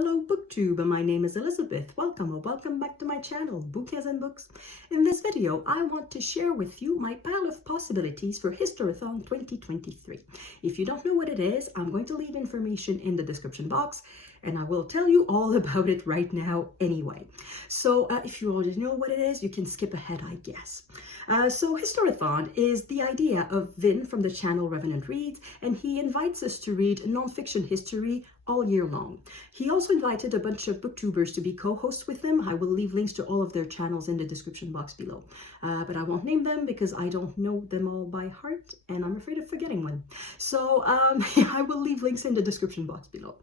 Hello BookTube, my name is Elizabeth. Welcome or welcome back to my channel, Bouquets and Books. In this video, I want to share with you my pile of possibilities for Historathon 2023. If you don't know what it is, I'm going to leave information in the description box and I will tell you all about it right now anyway. So if you already know what it is, you can skip ahead, I guess. So Historathon is the idea of Vin from the channel Revenant Reads, and he invites us to read non-fiction history all year long. He also invited a bunch of booktubers to be co-hosts with him. I will leave links to all of their channels in the description box below. But I won't name them because I don't know them all by heart and I'm afraid of forgetting one. So I will leave links in the description box below.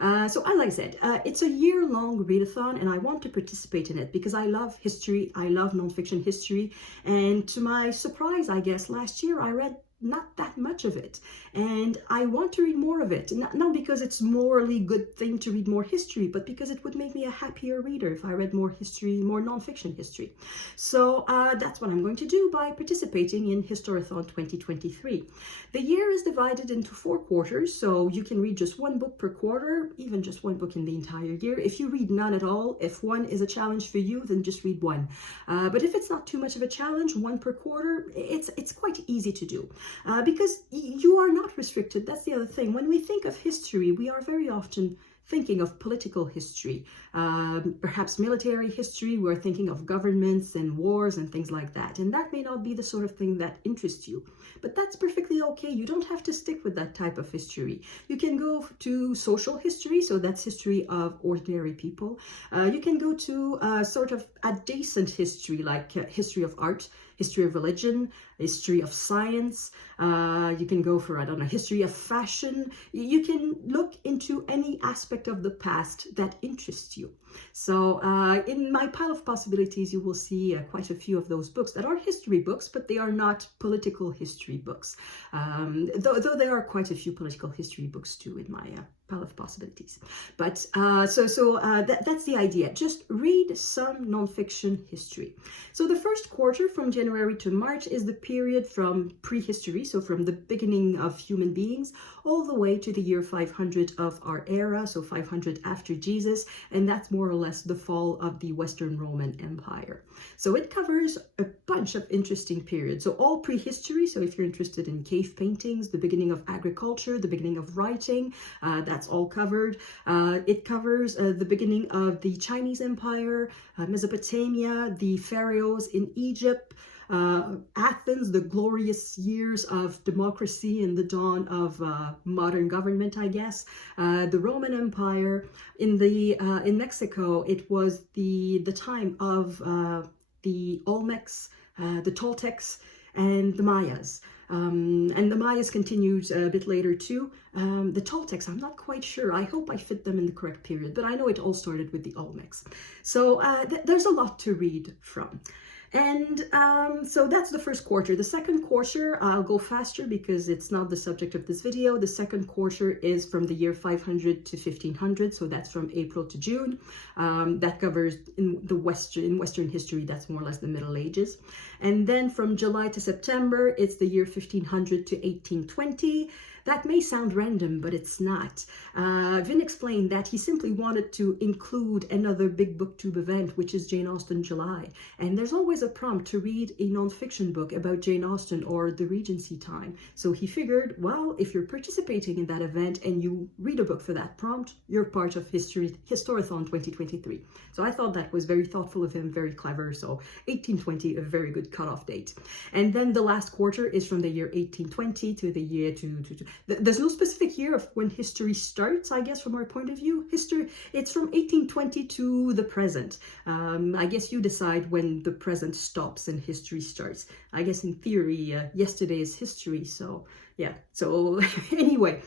So as I said, it's a year-long readathon and I want to participate in it because I love history, I love nonfiction history, and to my surprise, I guess, last year I read not that much of it, and I want to read more of it, not because it's morally good thing to read more history, but because it would make me a happier reader if I read more history, more nonfiction history. So that's what I'm going to do by participating in Historathon 2023. The year is divided into 4 quarters, so you can read just 1 book per quarter, even just 1 book in the entire year. If you read none at all, if one is a challenge for you, then just read 1. But if it's not too much of a challenge, 1 per quarter, it's quite easy to do. Because you are not restricted. That's the other thing. When we think of history, we are very often thinking of political history, perhaps military history. We're thinking of governments and wars and things like that. And that may not be the sort of thing that interests you. But that's perfectly okay. You don't have to stick with that type of history. You can go to social history, so that's history of ordinary people. You can go to sort of adjacent history, like history of art, history of religion, history of science. You can go for, I don't know, history of fashion. You can look into any aspect of the past that interests you. So in my pile of possibilities, you will see quite a few of those books that are history books, but they are not political history books. Though there are quite a few political history books too in my pile of possibilities. But that's the idea. Just read some nonfiction history. So the first quarter from January to March is the period from prehistory, so from the beginning of human beings, all the way to the year 500 of our era, so 500 after Jesus, and that's more or less the fall of the Western Roman Empire. So it covers a bunch of interesting periods. So all prehistory, so if you're interested in cave paintings, the beginning of agriculture, the beginning of writing, that's all covered. It covers the beginning of the Chinese Empire, Mesopotamia, the pharaohs in Egypt, Athens, the glorious years of democracy and the dawn of modern government, I guess. The Roman Empire in Mexico, it was the time of the Olmecs, the Toltecs, and the Mayas. And the Mayas continued a bit later too. The Toltecs, I'm not quite sure. I hope I fit them in the correct period, but I know it all started with the Olmecs. So there's a lot to read from. And so that's the first quarter. The second quarter, I'll go faster because it's not the subject of this video. The second quarter is from the year 500 to 1500. So that's from April to June. That covers in Western history, that's more or less the Middle Ages. And then from July to September, it's the year 1500 to 1820. That may sound random, but it's not. Vin explained that he simply wanted to include another big booktube event, which is Jane Austen July. And there's always a prompt to read a nonfiction book about Jane Austen or the Regency time. So he figured, well, if you're participating in that event and you read a book for that prompt, you're part of Historathon 2023. So I thought that was very thoughtful of him, very clever. So 1820, a very good cutoff date. And then the last quarter is from the year 1820 to the year there's no specific year of when history starts, I guess, from our point of view. History, it's from 1820 to the present. I guess you decide when the present stops and history starts. I guess in theory, yesterday is history, so yeah. So anyway,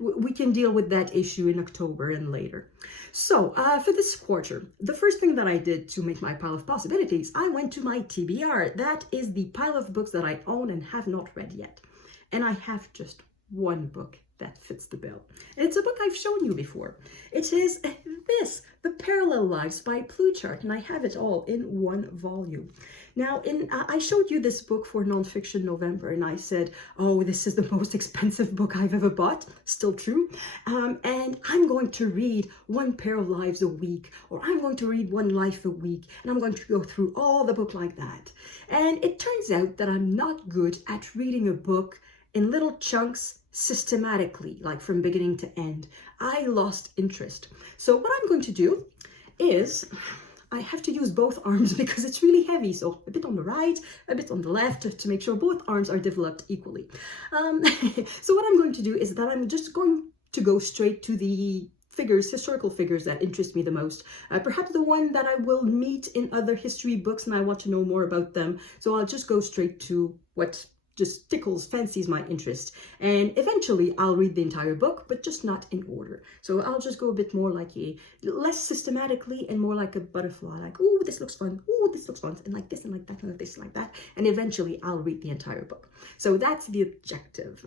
we can deal with that issue in October and later. So for this quarter, the first thing that I did to make my pile of possibilities, I went to my TBR. That is the pile of books that I own and have not read yet. And I have just 1 book that fits the bill. And it's a book I've shown you before. It is this, The Parallel Lives by Plutarch, and I have it all in one volume. Now, I showed you this book for Nonfiction November, and I said, oh, this is the most expensive book I've ever bought. Still true. And I'm going to read one pair of lives a week, or I'm going to read one life a week, and I'm going to go through all the book like that. And it turns out that I'm not good at reading a book in little chunks systematically, like from beginning to end. I lost interest. So what I'm going to do is, I have to use both arms because it's really heavy. So a bit on the right, a bit on the left to make sure both arms are developed equally. So what I'm going to do is that I'm just going to go straight to the figures, historical figures that interest me the most. Perhaps the one that I will meet in other history books and I want to know more about them. So I'll just go straight to what just fancies my interest. And eventually I'll read the entire book, but just not in order. So I'll just go a bit more like less systematically and more like a butterfly, like, oh, this looks fun. Oh, this looks fun. And like this and like that and like this and like that. And eventually I'll read the entire book. So that's the objective.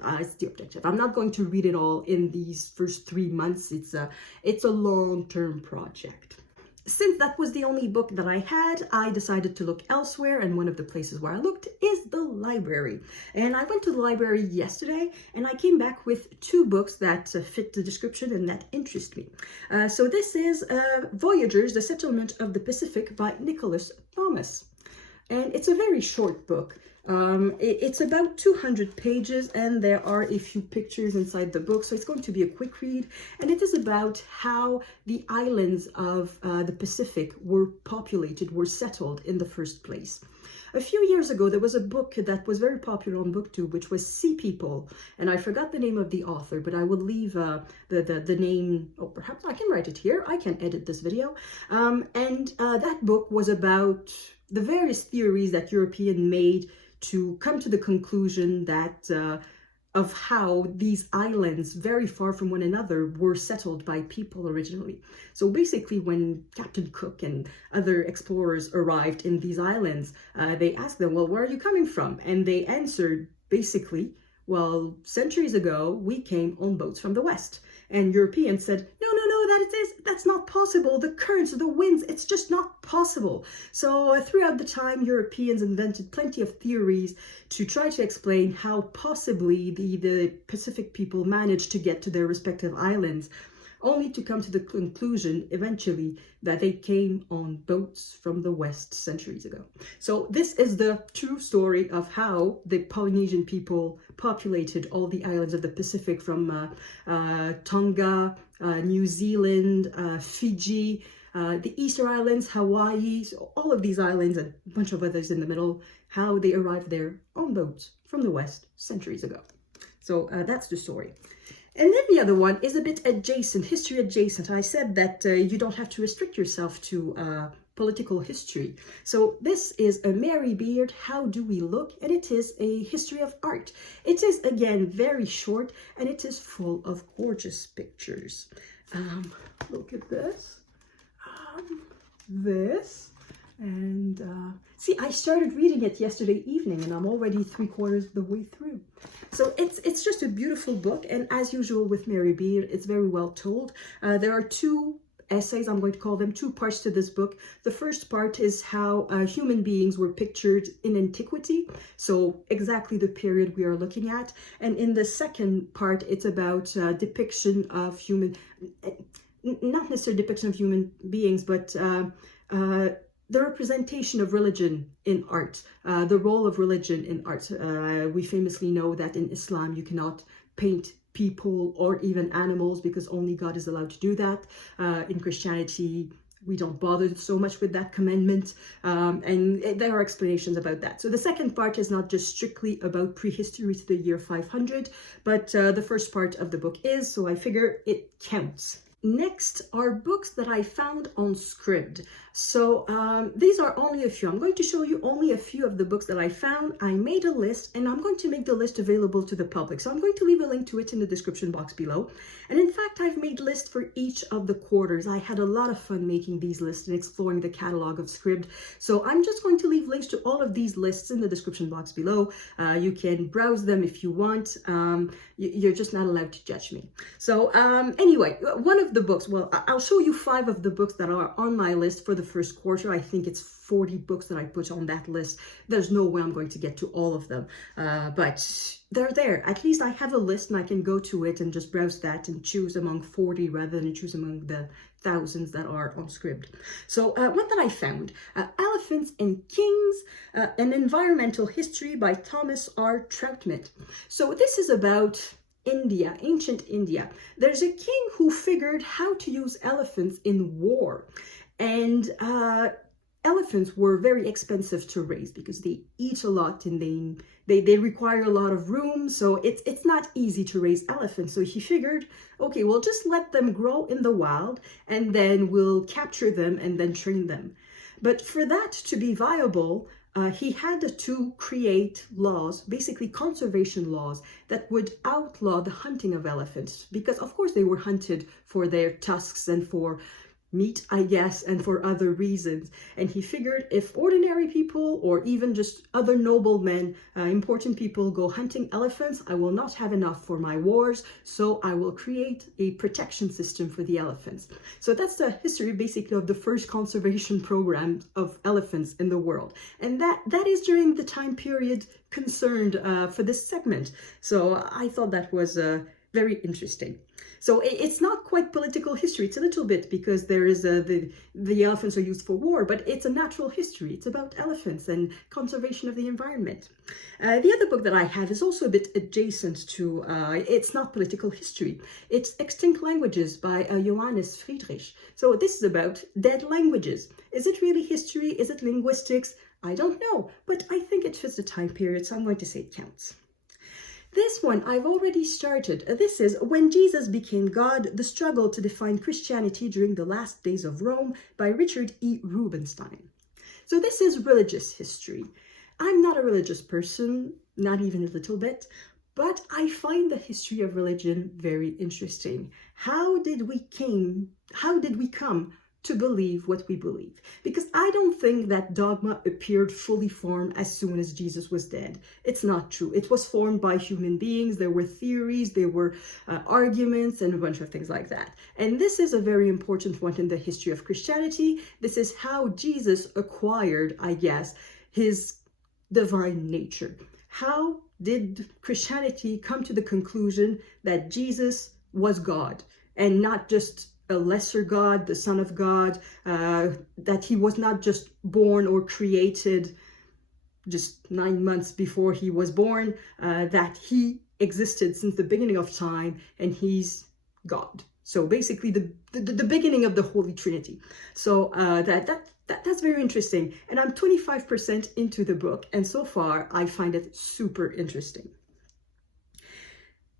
I'm not going to read it all in these first 3 months. It's a long-term project. Since that was the only book that I had, I decided to look elsewhere, and one of the places where I looked is the library. And I went to the library yesterday, and I came back with 2 books that fit the description and that interest me. So this is Voyagers, The Settlement of the Pacific by Nicholas Thomas. And it's a very short book. It's about 200 pages and there are a few pictures inside the book, so it's going to be a quick read. And it is about how the islands of the Pacific were populated, were settled in the first place. A few years ago, there was a book that was very popular on BookTube, which was Sea People. And I forgot the name of the author, but I will leave the name, oh, perhaps I can write it here. I can edit this video. That book was about the various theories that Europeans made to come to the conclusion that of how these islands very far from one another were settled by people originally. So basically when Captain Cook and other explorers arrived in these islands, they asked them, well, where are you coming from? And they answered basically, well, centuries ago, we came on boats from the west. And Europeans said, no, that's not possible. The currents, the winds, it's just not possible. So throughout the time, Europeans invented plenty of theories to try to explain how possibly the Pacific people managed to get to their respective islands, only to come to the conclusion eventually that they came on boats from the west centuries ago. So this is the true story of how the Polynesian people populated all the islands of the Pacific, from Tonga, New Zealand, Fiji, the Easter Islands, Hawaii, so all of these islands and a bunch of others in the middle, how they arrived there on boats from the west centuries ago. So that's the story. And then the other one is a bit adjacent, history adjacent. I said that you don't have to restrict yourself to political history. So this is a Mary Beard, How Do We Look? And it is a history of art. It is, again, very short, and it is full of gorgeous pictures. Look at this. And see, I started reading it yesterday evening and I'm already 3/4 of the way through. So it's just a beautiful book, and as usual with Mary Beard, it's very well told. There are 2 essays, I'm going to call them, 2 parts to this book. The first part is how human beings were pictured in antiquity, so exactly the period we are looking at. And in the second part, it's about depiction of not necessarily depiction of human beings, but the representation of religion in art, the role of religion in art. We famously know that in Islam you cannot paint people or even animals because only God is allowed to do that. In Christianity, we don't bother so much with that commandment, and there are explanations about that. So the second part is not just strictly about prehistory to the year 500, but the first part of the book is, so I figure it counts. Next are books that I found on Scribd. So these are only a few. I'm going to show you only a few of the books that I found. I made a list and I'm going to make the list available to the public. So I'm going to leave a link to it in the description box below. And in fact, I've made lists for each of the quarters. I had a lot of fun making these lists and exploring the catalog of Scribd. So I'm just going to leave links to all of these lists in the description box below. You can browse them if you want. You're just not allowed to judge me. So anyway, one of the books, well, I'll show you 5 of the books that are on my list for the first quarter. I think it's 40 books that I put on that list. There's no way I'm going to get to all of them, but they're there. At least I have a list and I can go to it and just browse that and choose among 40 rather than choose among the thousands that are on Scribd. So one that I found, Elephants and Kings, an Environmental History by Thomas R. Troutman. So this is about India, ancient India. There's a king who figured how to use elephants in war. And elephants were very expensive to raise because they eat a lot and they require a lot of room, so it's not easy to raise elephants. So he figured, okay, we'll just let them grow in the wild and then we'll capture them and then train them. But for that to be viable, he had to create laws, basically conservation laws, that would outlaw the hunting of elephants, because of course they were hunted for their tusks and for meat, I guess, and for other reasons. And he figured if ordinary people or even just other noblemen, important people go hunting elephants, I will not have enough for my wars, so I will create a protection system for the elephants. So that's the history basically of the first conservation program of elephants in the world. And that is during the time period concerned for this segment. So I thought that was very interesting. So it's not quite political history. It's a little bit, because there is the elephants are used for war, but it's a natural history. It's about elephants and conservation of the environment. The other book that I have is also a bit adjacent to, it's not political history. It's Extinct Languages by Johannes Friedrich. So this is about dead languages. Is it really history? Is it linguistics? I don't know, but I think it fits the time period, so I'm going to say it counts. This one I've already started. This is When Jesus Became God, The Struggle to Define Christianity During the Last Days of Rome by Richard E. Rubinstein. So this is religious history. I'm not a religious person, not even a little bit, but I find the history of religion very interesting. How did we come to believe what we believe? Because I don't think that dogma appeared fully formed as soon as Jesus was dead. It's not true. It was formed by human beings. There were theories, there were arguments, and a bunch of things like that. And this is a very important one in the history of Christianity. This is how Jesus acquired, I guess, his divine nature. How did Christianity come to the conclusion that Jesus was God and not just a lesser God, the Son of God, that he was not just born or created just 9 months before he was born, that he existed since the beginning of time and he's God. So basically the beginning of the Holy Trinity. So that's very interesting. And I'm 25% into the book, and so far I find it super interesting.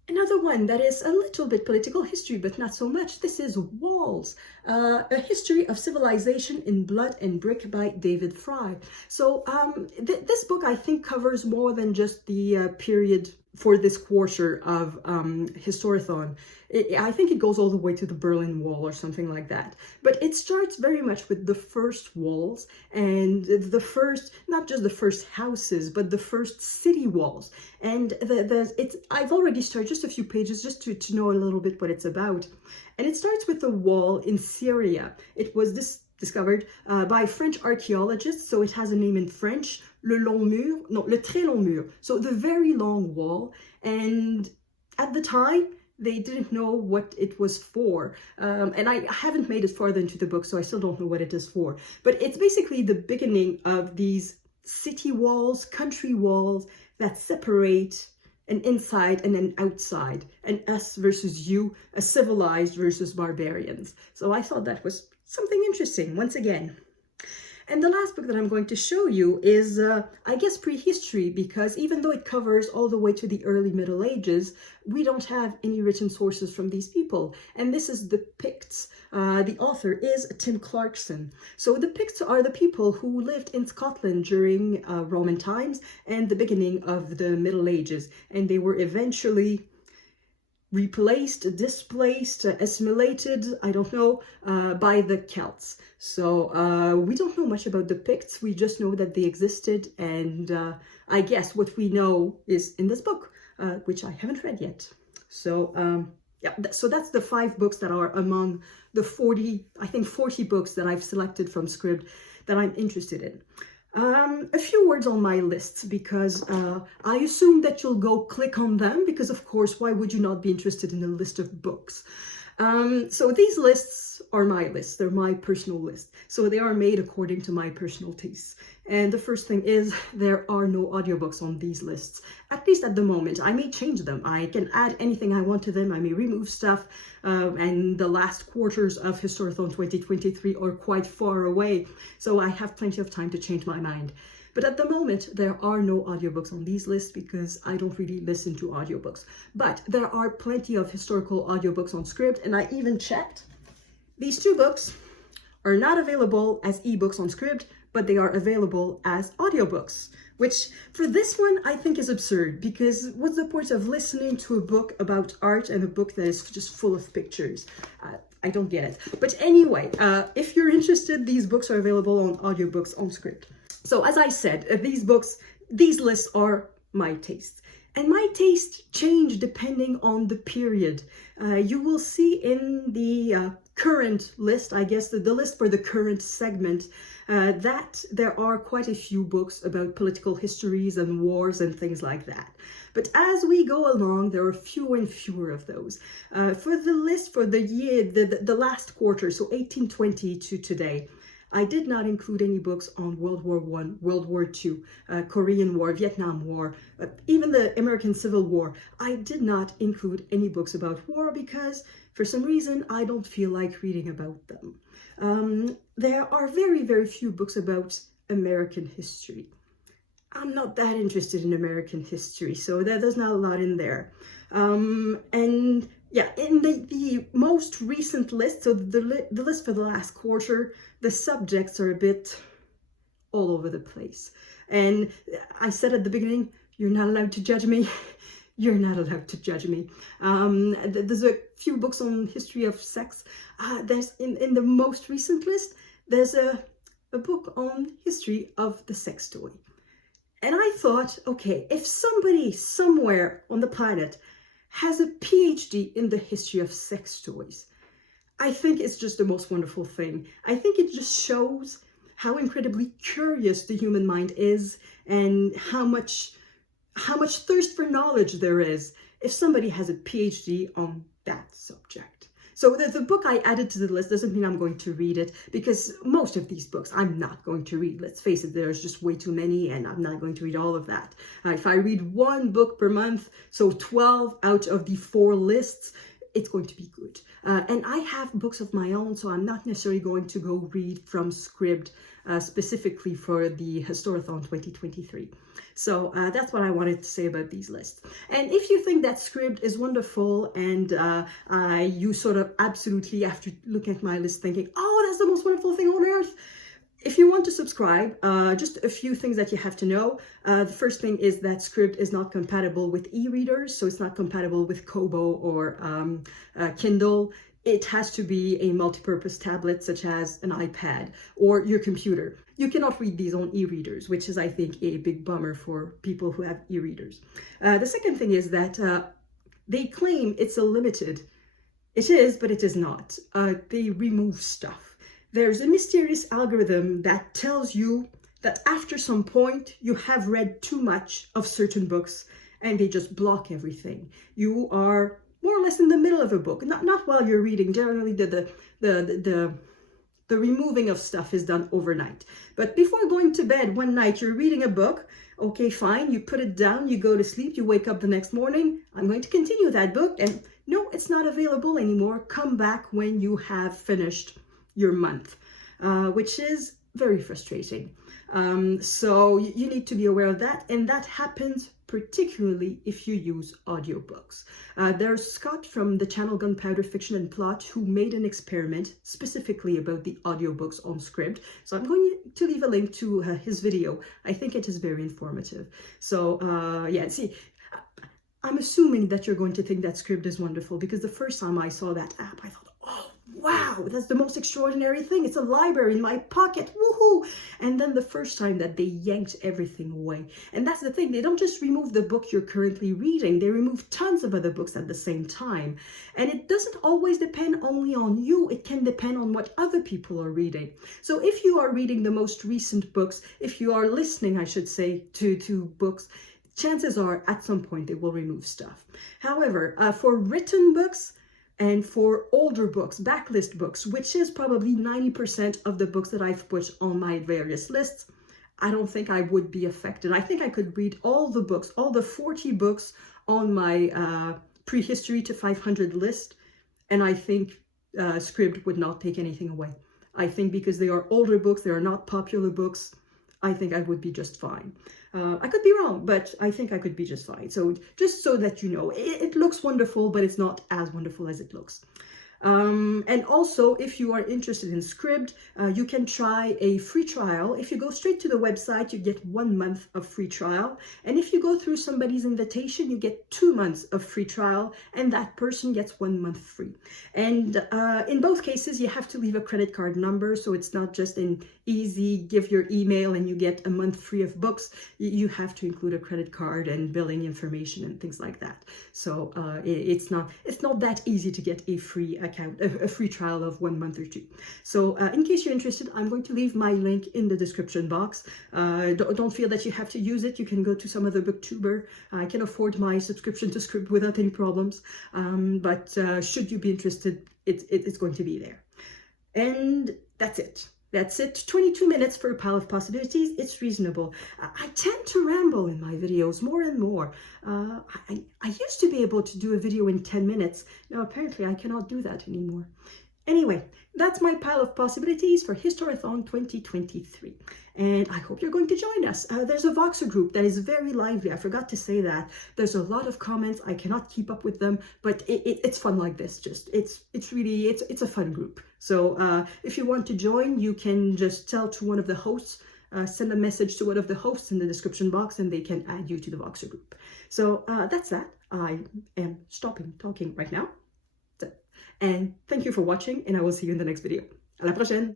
Another one that is a little bit political history, but not so much. This is Walls, a history of civilization in blood and brick by David Fry. So this book, I think, covers more than just the period for this quarter of Historathon. I think it goes all the way to the Berlin Wall or something like that. But it starts very much with the first walls and the first, not just the first houses, but the first city walls. And I've already started just a few pages just to know a little bit what it's about. And it starts with a wall in Syria. It was discovered by French archaeologists, so it has a name in French, le très long mur, so the very long wall. And at the time, they didn't know what it was for. And I haven't made it farther into the book, so I still don't know what it is for. But it's basically the beginning of these city walls, country walls that separate an inside and an outside, an us versus you, a civilized versus barbarians. So I thought that was something interesting, once again. And the last book that I'm going to show you is, I guess, Prehistory, because even though it covers all the way to the early Middle Ages, we don't have any written sources from these people. And this is the Picts. The author is Tim Clarkson. So the Picts are the people who lived in Scotland during Roman times and the beginning of the Middle Ages. And they were eventually replaced, displaced, assimilated, I don't know, by the Celts. So we don't know much about the Picts. We just know that they existed. And I guess what we know is in this book, which I haven't read yet. So yeah, so that's the 5 books that are among the 40 books that I've selected from Scribd that I'm interested in. A few words on my lists, because I assume that you'll go click on them, because of course, why would you not be interested in a list of books? So these lists are my lists. They're my personal list. So they are made according to my personal tastes. And the first thing is, there are no audiobooks on these lists, at least at the moment. I may change them. I can add anything I want to them. I may remove stuff. And the last quarters of Historathon 2023 are quite far away. So I have plenty of time to change my mind. But at the moment, there are no audiobooks on these lists because I don't really listen to audiobooks. But there are plenty of historical audiobooks on Scribd, and I even checked. These 2 books are not available as ebooks on Scribd, but they are available as audiobooks, which for this one I think is absurd, because what's the point of listening to a book about art and a book that is just full of pictures? I don't get it. But anyway, if you're interested, these books are available on audiobooks on Scribd. So as I said, these lists are my taste. And my taste changed depending on the period. You will see in the current list, I guess the list for the current segment, that there are quite a few books about political histories and wars and things like that. But as we go along, there are fewer and fewer of those. For the list for the year, the last quarter, so 1820 to today, I did not include any books on World War I, World War II, Korean War, Vietnam War, even the American Civil War. I did not include any books about war because, for some reason, I don't feel like reading about them. There are very, very few books about American history. I'm not that interested in American history, so there's not a lot in there. And yeah, in the most recent list, so the list for the last quarter, the subjects are a bit all over the place. And I said at the beginning, you're not allowed to judge me. You're not allowed to judge me. There's a few books on history of sex. There's in the most recent list, there's a book on history of the sex toy. And I thought, okay, if somebody somewhere on the planet has a PhD in the history of sex toys, I think it's just the most wonderful thing. I think it just shows how incredibly curious the human mind is and how much thirst for knowledge there is if somebody has a PhD on that subject. So the book I added to the list doesn't mean I'm going to read it, because most of these books I'm not going to read. Let's face it, there's just way too many, and I'm not going to read all of that. If I read 1 book per month, so 12 out of the 4 lists, it's going to be good. And I have books of my own, so I'm not necessarily going to go read from Scribd specifically for the Historathon 2023. So that's what I wanted to say about these lists. And if you think that Scribd is wonderful and you sort of absolutely, after looking at my list, thinking, oh, that's the most wonderful thing on earth, if you want to subscribe, just a few things that you have to know. The first thing is that Scribd is not compatible with e-readers, so it's not compatible with Kobo or Kindle. It has to be a multi-purpose tablet, such as an iPad or your computer. You cannot read these on e-readers, which is, I think, a big bummer for people who have e-readers. The second thing is that they claim it's a limited. It is, but it is not. They remove stuff. There's a mysterious algorithm that tells you that after some point you have read too much of certain books, and they just block everything. You are more or less in the middle of a book, not while you're reading. Generally, the removing of stuff is done overnight. But before going to bed one night, you're reading a book. Okay, fine. You put it down. You go to sleep. You wake up the next morning. I'm going to continue that book, and no, it's not available anymore. Come back when you have finished your month, which is very frustrating. So you need to be aware of that, and that happens particularly if you use audiobooks. There's Scott from the channel Gunpowder Fiction and Plot who made an experiment specifically about the audiobooks on Scribd. So I'm going to leave a link to his video. I think it is very informative. So yeah, see, I'm assuming that you're going to think that Scribd is wonderful, because the first time I saw that app, I thought, oh, wow, that's the most extraordinary thing. It's a library in my pocket, woohoo! And then the first time that they yanked everything away. And that's the thing, they don't just remove the book you're currently reading, they remove tons of other books at the same time. And it doesn't always depend only on you, it can depend on what other people are reading. So if you are reading the most recent books, if you are listening, I should say, to books, chances are at some point they will remove stuff. However, for written books, and for older books, backlist books, which is probably 90% of the books that I've put on my various lists, I don't think I would be affected. I think I could read all the books, all the 40 books on my Prehistory to 500 list, and I think Scribd would not take anything away. I think because they are older books, they are not popular books, I think I would be just fine. I could be wrong, but I think I could be just fine. So just so that you know, it looks wonderful, but it's not as wonderful as it looks. And also, if you are interested in Scribd, you can try a free trial. If you go straight to the website, you get 1 month of free trial. And if you go through somebody's invitation, you get 2 months of free trial, and that person gets 1 month free. And in both cases, you have to leave a credit card number, so it's not just an easy give your email and you get a month free of books. You have to include a credit card and billing information and things like that. So it's not that easy to get a free account, a free trial of 1 month or 2. So in case you're interested, I'm going to leave my link in the description box. Don't feel that you have to use it. You can go to some other booktuber. I can afford my subscription to Scribd without any problems. But should you be interested, it's going to be there. And that's it. That's it. 22 minutes for a pile of possibilities. It's reasonable. I tend to ramble in my videos more and more. I used to be able to do a video in 10 minutes. Now, apparently, I cannot do that anymore. Anyway, that's my pile of possibilities for Historathon 2023. And I hope you're going to join us. There's a Voxer group that is very lively. I forgot to say that. There's a lot of comments. I cannot keep up with them, but it's fun like this. It's a fun group. So if you want to join, you can just tell to one of the hosts, send a message to one of the hosts in the description box, and they can add you to the Voxer group. So that's that. I am stopping talking right now. And thank you for watching, and I will see you in the next video. À la prochaine!